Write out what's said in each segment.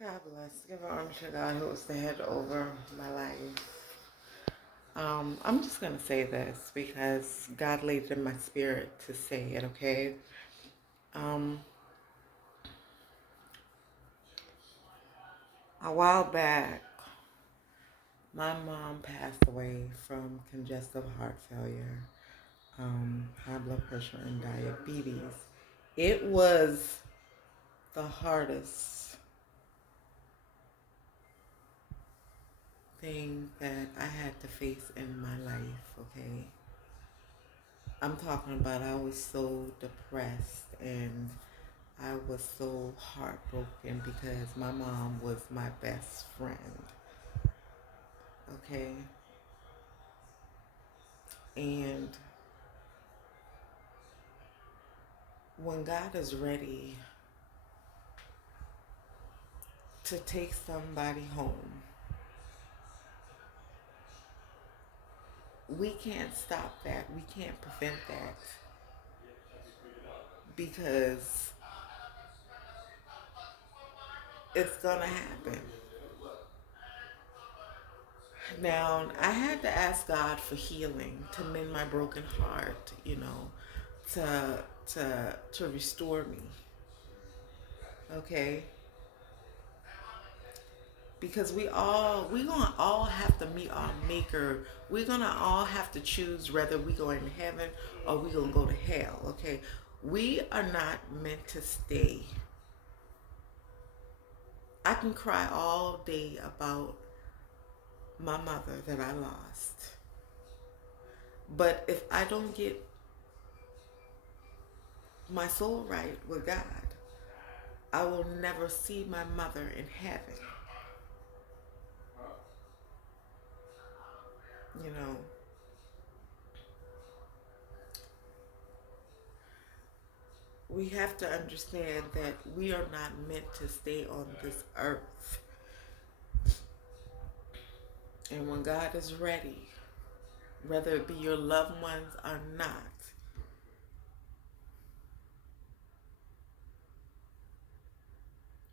God bless. Give honor to God who is the head over my life. I'm just going to say this because God laid it in my spirit to say it, okay? Um, a while back, my mom passed away from congestive heart failure, high blood pressure, and diabetes. It was the hardest thing that I had to face in my life, okay? I'm talking about I was so depressed and I was so heartbroken because my mom was my best friend. Okay? And when God is ready to take somebody home, we can't stop that. We can't prevent that because it's going to happen. Now, I had to ask God for healing to mend my broken heart, to restore me. Okay? Because we gonna all have to meet our maker. We're gonna all have to choose whether we go into heaven or we gonna go to hell. Okay, we are not meant to stay. I can cry all day about my mother that I lost, but if I don't get my soul right with God, I will never see my mother in heaven. You know, we have to understand that we are not meant to stay on this earth. And when God is ready, whether it be your loved ones or not,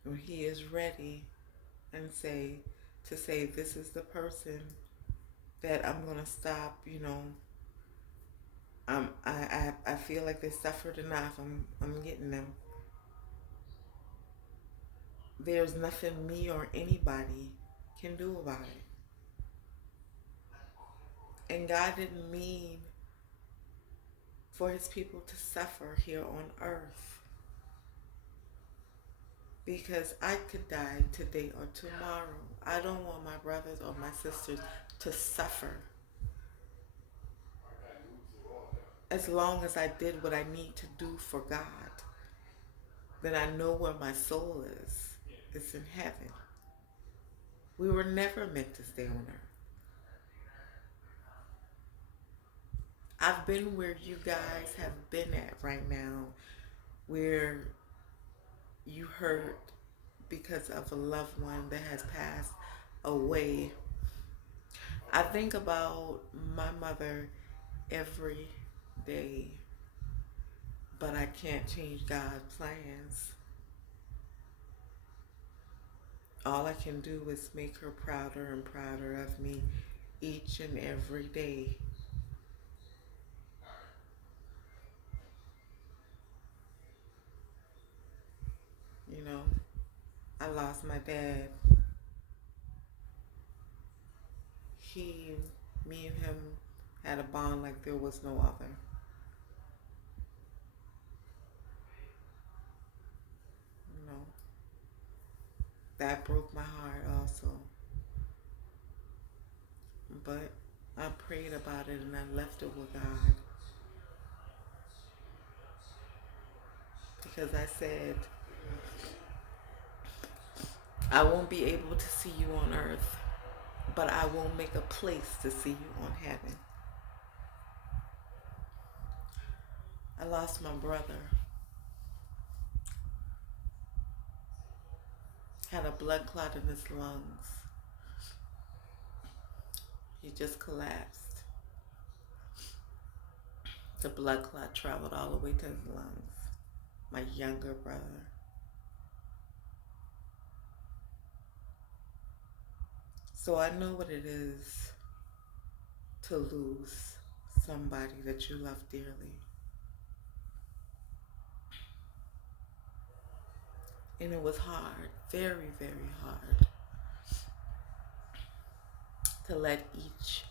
when He is ready and say, this is the person that I'm gonna stop, I feel like they suffered enough. I'm getting them. There's nothing me or anybody can do about it. And God didn't mean for His people to suffer here on earth. Because I could die today or tomorrow. I don't want my brothers or my sisters to suffer. As long as I did what I need to do for God, then I know where my soul is. It's in heaven. We were never meant to stay on earth. I've been where you guys have been at right now, where you hurt because of a loved one that has passed away. I think about my mother every day, but I can't change God's plans. All I can do is make her prouder and prouder of me each and every day. You know, I lost my dad. He, me and him had a bond like there was no other. You know, that broke my heart also. But I prayed about it and I left it with God. Because I said, I won't be able to see you on earth, but I will make a place to see you on heaven. I lost my brother. Had a blood clot in his lungs. He just collapsed. The blood clot traveled all the way to his lungs. My younger brother. So I know what it is to lose somebody that you love dearly. And it was hard, very, very hard, to let each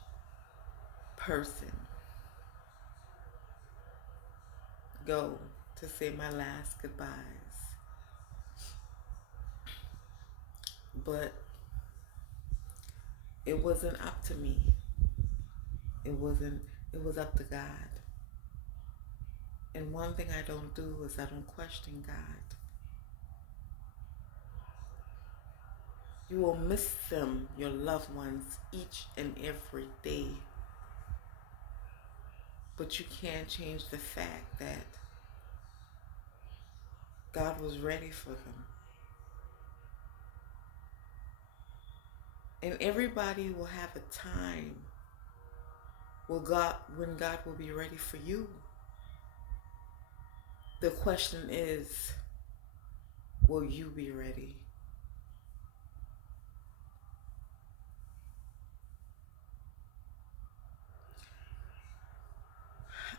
person go to say my last goodbyes. But it wasn't up to me. It wasn't, it was up to God. And one thing I don't do is I don't question God. You will miss them, your loved ones, each and every day. But you can't change the fact that God was ready for them. And everybody will have a time when God will be ready for you. The question is, will you be ready?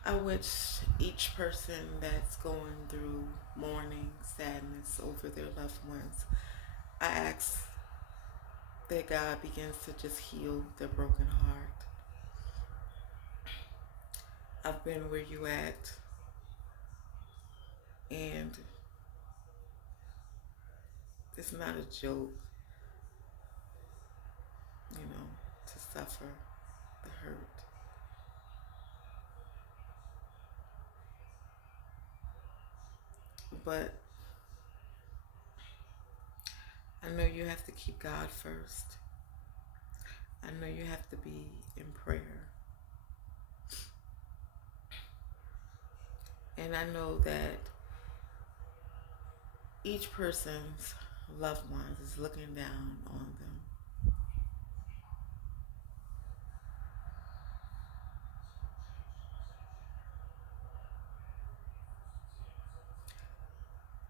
I wish each person that's going through mourning, sadness over their loved ones, I ask that God begins to just heal their broken heart. I've been where you at, and it's not a joke, to suffer the hurt. But I know you have to keep God first. I know you have to be in prayer. And I know that each person's loved ones is looking down on them.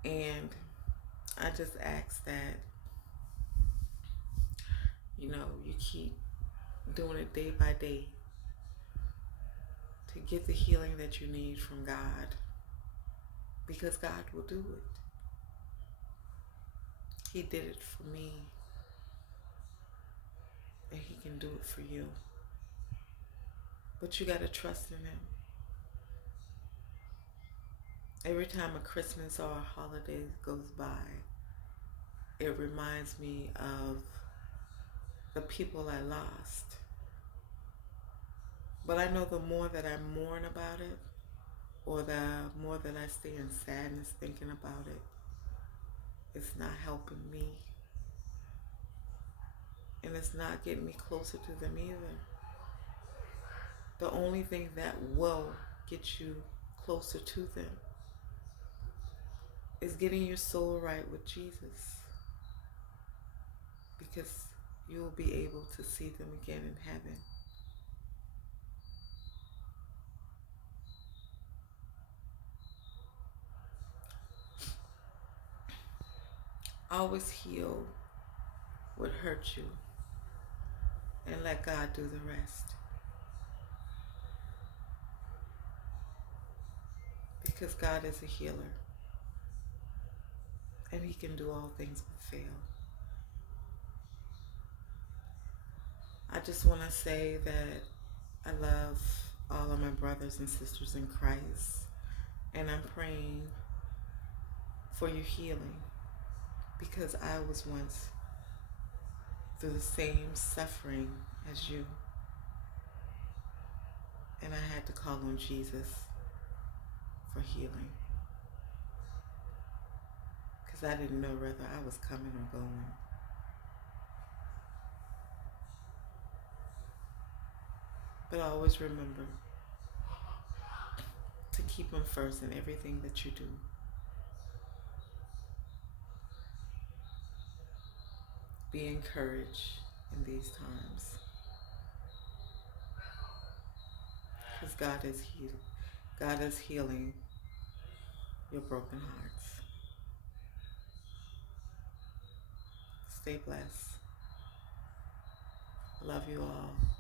And I just ask that, you keep doing it day by day to get the healing that you need from God, because God will do it. He did it for me, and He can do it for you. But you got to trust in Him. Every time a Christmas or a holiday goes by, it reminds me of the people I lost. But I know the more that I mourn about it, or the more that I stay in sadness thinking about it, it's not helping me. And it's not getting me closer to them either. The only thing that will get you closer to them is getting your soul right with Jesus. Because you will be able to see them again in heaven. Always heal what hurt you and let God do the rest. Because God is a healer, and He can do all things but fail. I just want to say that I love all of my brothers and sisters in Christ, and I'm praying for your healing, because I was once through the same suffering as you, and I had to call on Jesus for healing, because I didn't know whether I was coming or going. But always remember to keep Him first in everything that you do. Be encouraged in these times, because God is healing your broken hearts. Stay blessed. Love you all.